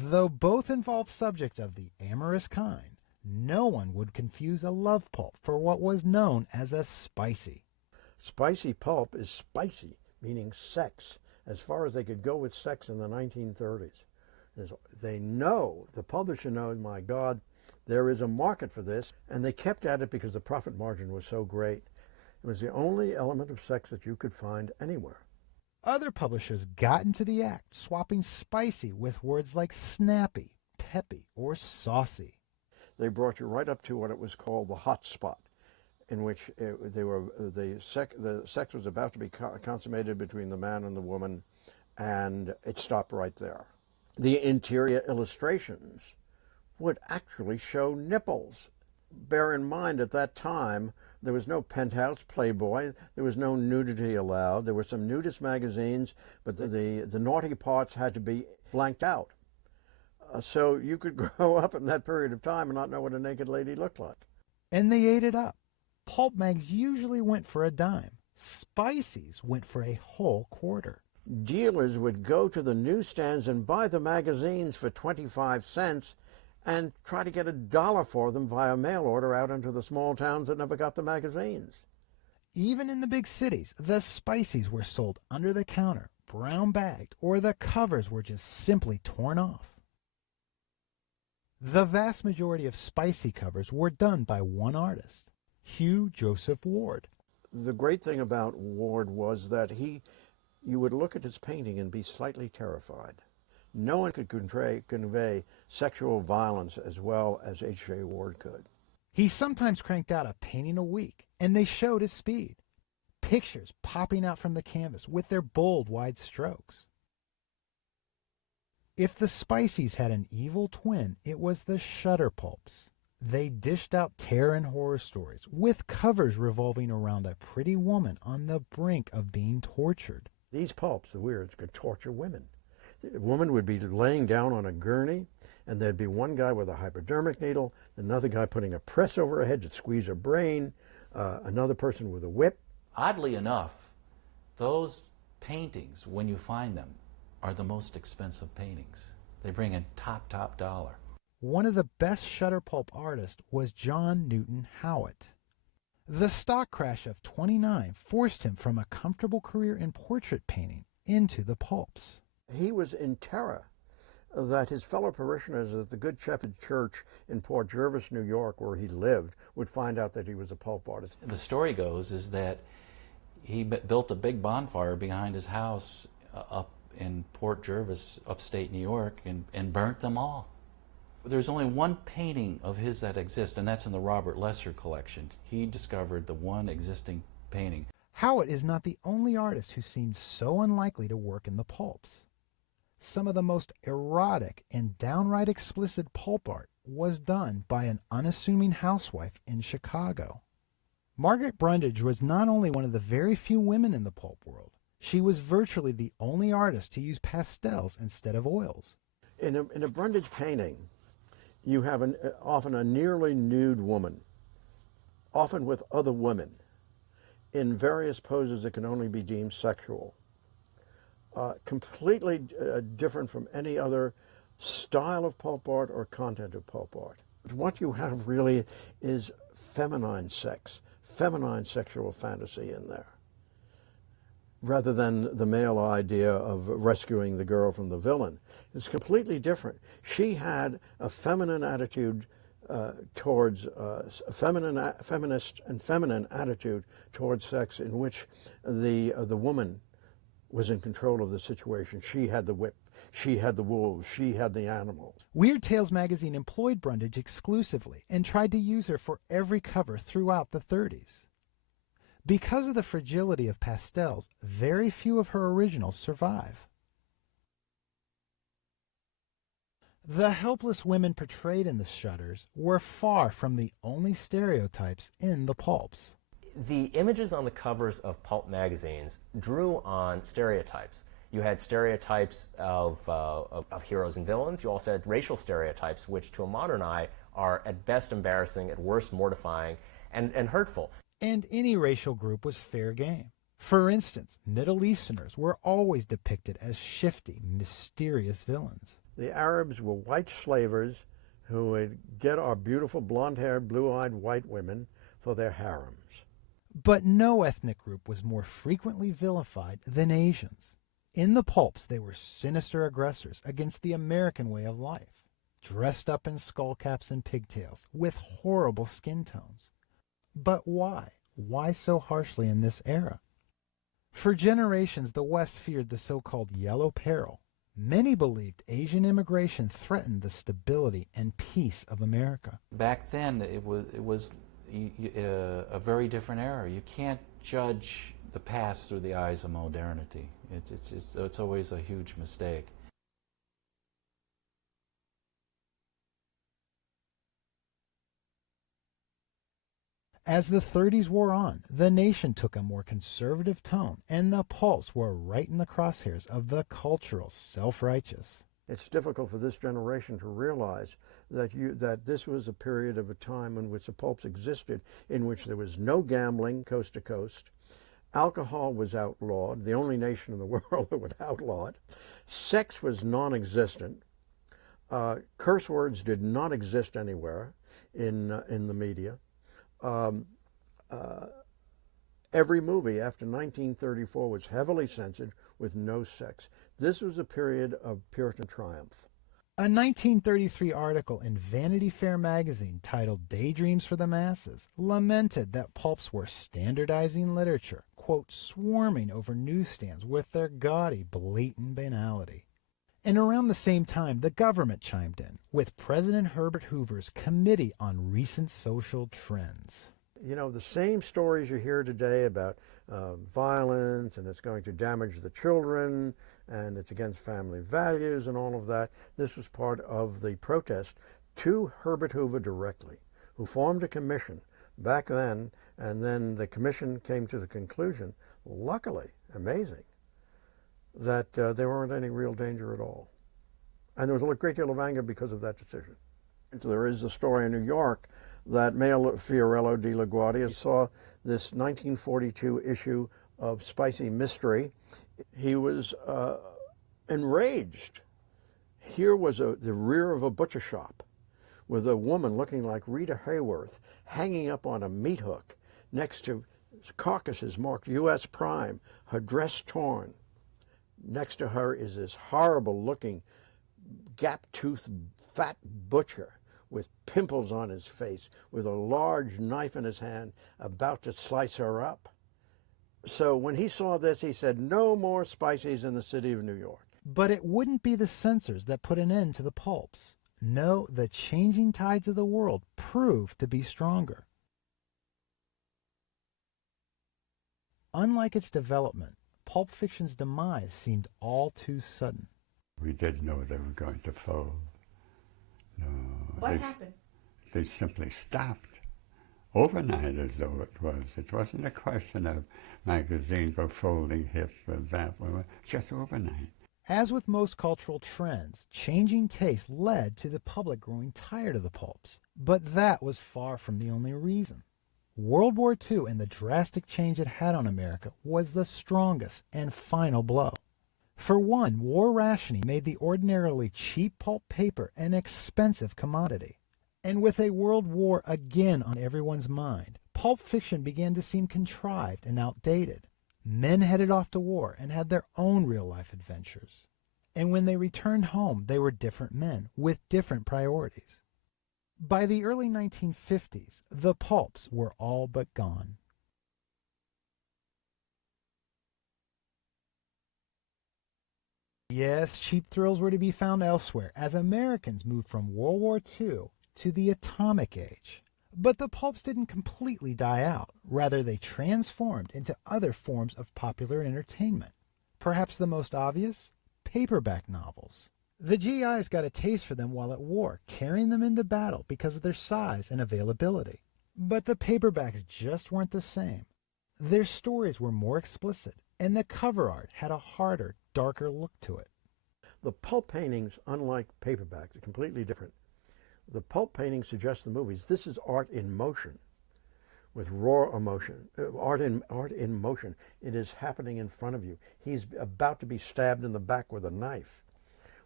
Though both involve subjects of the amorous kind, no one would confuse a love pulp for what was known as a spicy. Spicy pulp is spicy, meaning sex, as far as they could go with sex in the 1930s. They know, the publisher knows, my God, there is a market for this, and they kept at it because the profit margin was so great. It was the only element of sex that you could find anywhere. Other publishers got into the act, swapping spicy with words like snappy, peppy, or saucy. They brought you right up to what it was called the hot spot, in which the sex was about to be consummated between the man and the woman, and it stopped right there. The interior illustrations would actually show nipples. Bear in mind, at that time, there was no Penthouse, Playboy, there was no nudity allowed. There were some nudist magazines, but the naughty parts had to be blanked out. So you could grow up in that period of time and not know what a naked lady looked like. And they ate it up. Pulp mags usually went for a dime. Spicies went for a whole quarter. Dealers would go to the newsstands and buy the magazines for 25 cents and try to get $1 for them via mail order out into the small towns that never got the magazines. Even in the big cities, the spicies were sold under the counter, brown bagged, or the covers were just simply torn off. The vast majority of spicy covers were done by one artist, Hugh Joseph Ward. The great thing about Ward was that you would look at his painting and be slightly terrified. No one could convey sexual violence as well as H.J. Ward could. He sometimes cranked out a painting a week, and they showed his speed. Pictures popping out from the canvas with their bold, wide strokes. If the Spicies had an evil twin, it was the Shutter Pulps. They dished out terror and horror stories, with covers revolving around a pretty woman on the brink of being tortured. These pulps, the weirds, could torture women. The woman would be laying down on a gurney, and there'd be one guy with a hypodermic needle, another guy putting a press over her head to squeeze her brain, another person with a whip. Oddly enough, those paintings, when you find them, are the most expensive paintings. They bring in top dollar. One of the best Shutter Pulp artists was John Newton Howitt. The stock crash of '29 forced him from a comfortable career in portrait painting into the pulps. He was in terror that his fellow parishioners at the Good Shepherd Church in Port Jervis, New York, where he lived, would find out that he was a pulp artist. The story goes is that he built a big bonfire behind his house up in Port Jervis, upstate New York, and burnt them all. There's only one painting of his that exists, and that's in the Robert Lesser collection. He discovered the one existing painting. Howitt is not the only artist who seemed so unlikely to work in the pulps. Some of the most erotic and downright explicit pulp art was done by an unassuming housewife in Chicago. Margaret Brundage was not only one of the very few women in the pulp world, she was virtually the only artist to use pastels instead of oils. In a Brundage painting, you have often a nearly nude woman, often with other women, in various poses that can only be deemed sexual. Completely different from any other style of pulp art or content of pulp art. What you have really is feminine sex, feminine sexual fantasy in there, rather than the male idea of rescuing the girl from the villain. It's completely different. She had a feminine attitude towards a feminist and feminine attitude towards sex, in which the woman was in control of the situation. She had the whip, she had the wolves, she had the animals. Weird Tales magazine employed Brundage exclusively and tried to use her for every cover throughout the 30s. Because of the fragility of pastels, very few of her originals survive. The helpless women portrayed in the Shutters were far from the only stereotypes in the pulps. The images on the covers of pulp magazines drew on stereotypes. You had stereotypes of heroes and villains. You also had racial stereotypes, which to a modern eye are at best embarrassing, at worst mortifying, and hurtful. And any racial group was fair game. For instance, Middle Easterners were always depicted as shifty, mysterious villains. The Arabs were white slavers who would get our beautiful blonde-haired, blue-eyed white women for their harems. But no ethnic group was more frequently vilified than Asians. In the pulps, they were sinister aggressors against the American way of life, dressed up in skullcaps and pigtails, with horrible skin tones. But why? Why so harshly in this era? For generations, the West feared the so-called Yellow Peril. Many believed Asian immigration threatened the stability and peace of America. Back then, it was a very different era. You can't judge the past through the eyes of modernity. It's always a huge mistake. As the 30s wore on, the nation took a more conservative tone, and the Pulps were right in the crosshairs of the cultural self-righteous. It's difficult for this generation to realize that this was a period of a time in which the pulps existed, in which there was no gambling coast to coast. Alcohol was outlawed, the only nation in the world that would outlaw it. Sex was non-existent. Curse words did not exist anywhere in the media. Every movie after 1934 was heavily censored with no sex. This was a period of Puritan triumph. A 1933 article in Vanity Fair magazine titled Daydreams for the Masses lamented that pulps were standardizing literature, quote, swarming over newsstands with their gaudy, blatant banality. And around the same time, the government chimed in with President Herbert Hoover's Committee on Recent Social Trends. You know, the same stories you hear today about violence, and it's going to damage the children, and it's against family values and all of that. This was part of the protest to Herbert Hoover directly, who formed a commission back then, and then the commission came to the conclusion, luckily, amazing, that there weren't any real danger at all. And there was a great deal of anger because of that decision. And there is a story in New York that Mayor Fiorello di LaGuardia saw this 1942 issue of Spicy Mystery. He was enraged. Here was the rear of a butcher shop with a woman looking like Rita Hayworth hanging up on a meat hook next to carcasses marked U.S. Prime, her dress torn. Next to her is this horrible-looking, gap-toothed, fat butcher with pimples on his face, with a large knife in his hand, about to slice her up. So when he saw this, he said, no more Spices in the city of New York. But it wouldn't be the censors that put an end to the pulps. No, the changing tides of the world proved to be stronger. Unlike its development, pulp fiction's demise seemed all too sudden. We didn't know they were going to fold. No. What happened? They simply stopped. Overnight, as though it was. It wasn't a question of magazines were folding hip or that. It's just overnight. As with most cultural trends, changing tastes led to the public growing tired of the pulps. But that was far from the only reason. World War II and the drastic change it had on America was the strongest and final blow. For one, war rationing made the ordinarily cheap pulp paper an expensive commodity. And with a world war again on everyone's mind, pulp fiction began to seem contrived and outdated. Men headed off to war and had their own real-life adventures. And when they returned home, they were different men with different priorities. By the early 1950s, the pulps were all but gone. Yes, cheap thrills were to be found elsewhere as Americans moved from World War II to the atomic age. But the pulps didn't completely die out. Rather, they transformed into other forms of popular entertainment. Perhaps the most obvious? Paperback novels. The GIs got a taste for them while at war, carrying them into battle because of their size and availability. But the paperbacks just weren't the same. Their stories were more explicit, and the cover art had a harder, darker look to it. The pulp paintings, unlike paperbacks, are completely different. The pulp paintings suggest the movies. This is art in motion, with raw emotion. Art in motion. It is happening in front of you. He's about to be stabbed in the back with a knife.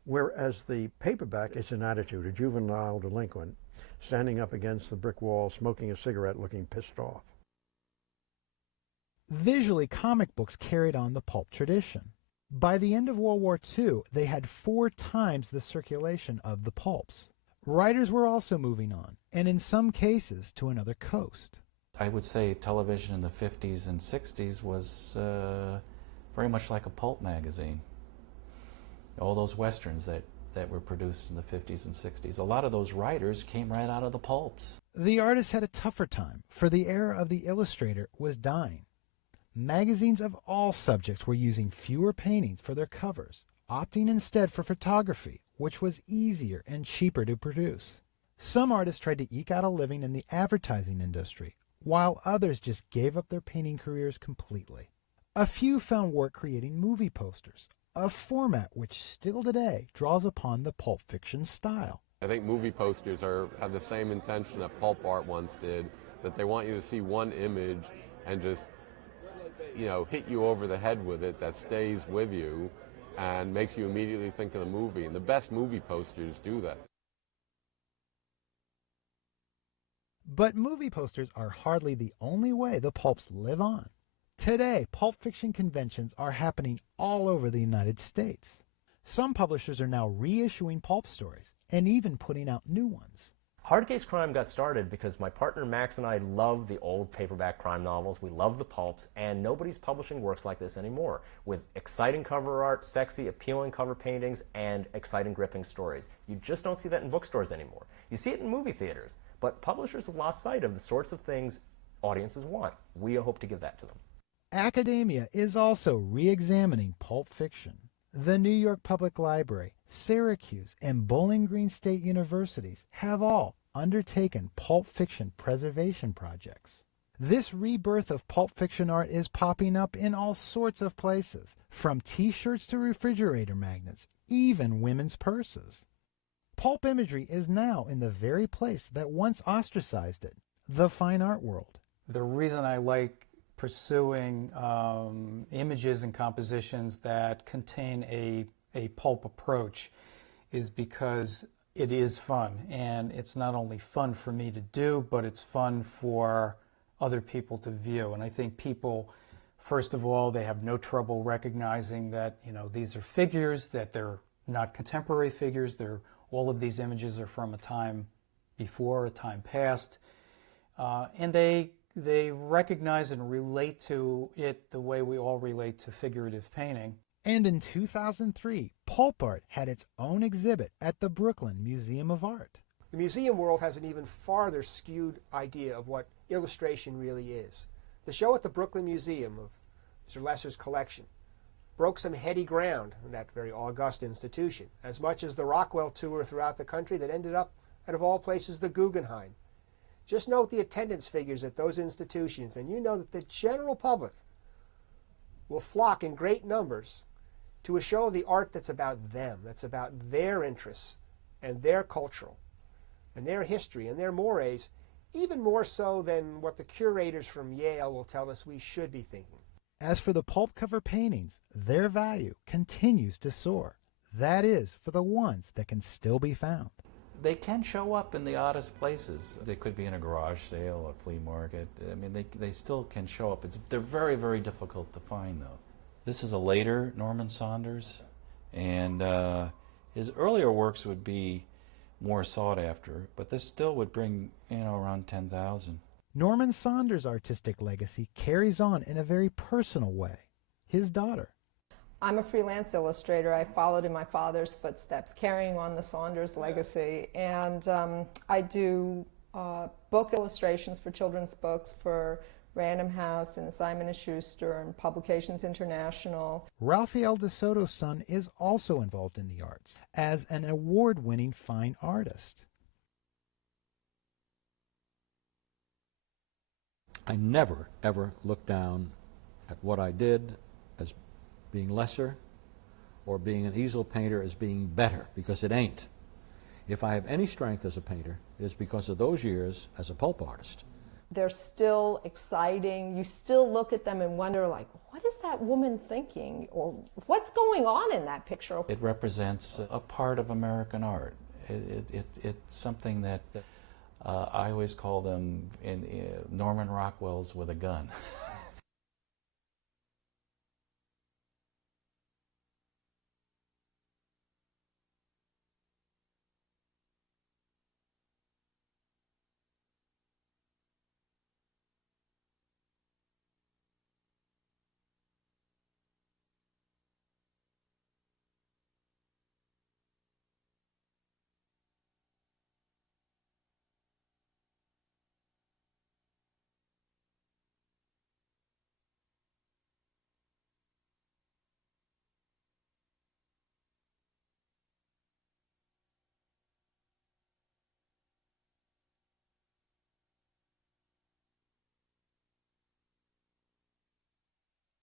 Whereas the paperback is an attitude, a juvenile delinquent, standing up against the brick wall, smoking a cigarette, looking pissed off. Visually, comic books carried on the pulp tradition. By the end of World War II, they had 4 times the circulation of the pulps. Writers were also moving on, and in some cases to another coast. I would say television in the 50s and 60s was very much like a pulp magazine. All those westerns that were produced in the 50s and 60s, a lot of those writers came right out of the pulps. The artists had a tougher time, for the era of the illustrator was dying. Magazines of all subjects were using fewer paintings for their covers, opting instead for photography, which was easier and cheaper to produce. Some artists tried to eke out a living in the advertising industry, while others just gave up their painting careers completely. A few found work creating movie posters, a format which still today draws upon the pulp fiction style. I think movie posters have the same intention that pulp art once did, that they want you to see one image and just, hit you over the head with it, that stays with you and makes you immediately think of the movie. And the best movie posters do that. But movie posters are hardly the only way the pulps live on. Today, pulp fiction conventions are happening all over the United States. Some publishers are now reissuing pulp stories and even putting out new ones. Hard Case Crime got started because my partner Max and I love the old paperback crime novels. We love the pulps, and nobody's publishing works like this anymore, with exciting cover art, sexy, appealing cover paintings, and exciting, gripping stories. You just don't see that in bookstores anymore. You see it in movie theaters, but publishers have lost sight of the sorts of things audiences want. We hope to give that to them. Academia is also re-examining pulp fiction. The New York Public Library, Syracuse, and Bowling Green State Universities have all undertaken pulp fiction preservation projects. This rebirth of pulp fiction art is popping up in all sorts of places, from t-shirts to refrigerator magnets, even women's purses. Pulp imagery is now in the very place that once ostracized it, the fine art world. The reason I like pursuing images and compositions that contain a pulp approach is because it is fun, and it's not only fun for me to do, but it's fun for other people to view. And I think people, first of all, they have no trouble recognizing that these are figures, that they're not contemporary figures. All of these images are from a time before, a time past, and they recognize and relate to it the way we all relate to figurative painting. And in 2003, pulp art had its own exhibit at the Brooklyn Museum of Art. The museum world has an even farther skewed idea of what illustration really is. The show at the Brooklyn Museum of Mr. Lesser's collection broke some heady ground in that very august institution, as much as the Rockwell tour throughout the country that ended up at, of all places, the Guggenheim. Just note the attendance figures at those institutions, and you know that the general public will flock in great numbers to a show of the art that's about them, that's about their interests and their cultural and their history and their mores, even more so than what the curators from Yale will tell us we should be thinking. As for the pulp cover paintings, their value continues to soar. That is, for the ones that can still be found. They can show up in the oddest places. They could be in a garage sale, a flea market. I mean, they still can show up. They're very, very difficult to find, though. This is a later Norman Saunders, and his earlier works would be more sought after, but this still would bring, around 10,000. Norman Saunders' artistic legacy carries on in a very personal way. His daughter. I'm a freelance illustrator. I followed in my father's footsteps, carrying on the Saunders legacy. And I do book illustrations for children's books for Random House and Simon & Schuster and Publications International. Raphael de Soto's son is also involved in the arts as an award-winning fine artist. I never, ever looked down at what I did as being lesser or being an easel painter as being better, because it ain't. If I have any strength as a painter, it is because of those years as a pulp artist. they're still exciting. You still look at them and wonder, like, what is that woman thinking? Or what's going on in that picture? It represents a part of American art. It's something that I always call them Norman Rockwell's with a gun.